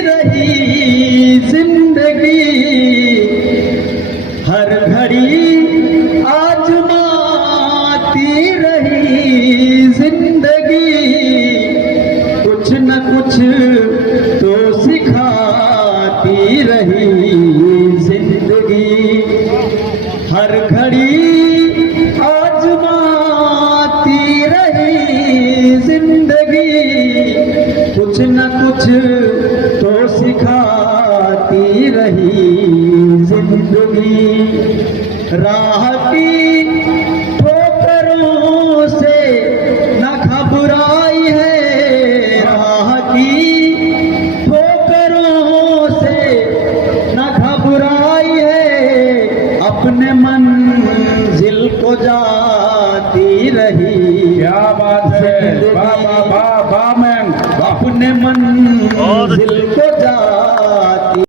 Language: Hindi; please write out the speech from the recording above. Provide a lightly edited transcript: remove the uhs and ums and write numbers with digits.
रही जिंदगी, हर घड़ी आजमाती रही जिंदगी, कुछ न कुछ तो सिखाती रही जिंदगी, हर घड़ी आजमाती रही जिंदगी, कुछ न कुछ तो सिखाती रही जिंदगी। राह की ठोकरों से न घबराई है, राह की ठोकरों से न घबराई है, अपने मंजिल को जाती रही। क्या बात है, वाह वाह वाह वाह मैम, अपने मंजिल को जा